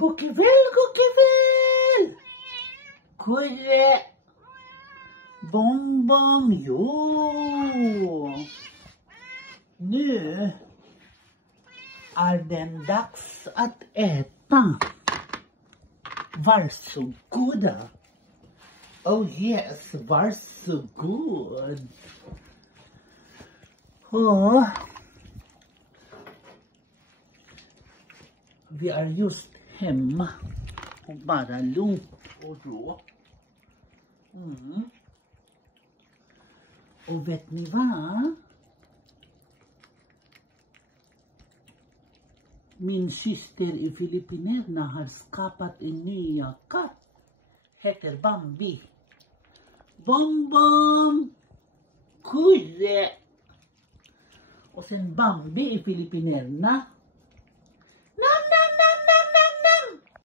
God kväll! Kurre! Bonbon, jo! Nu är det dags att äta. Varsågoda. Oh yes, varsågod. Oh. Vi är just hemma och bara lugnt och ro. Och vet ni vad? Min syster i Filippinerna har skapat en ny katt. Heter Bambi. Bonbon! Kurre! Och sen Bambi i Filippinerna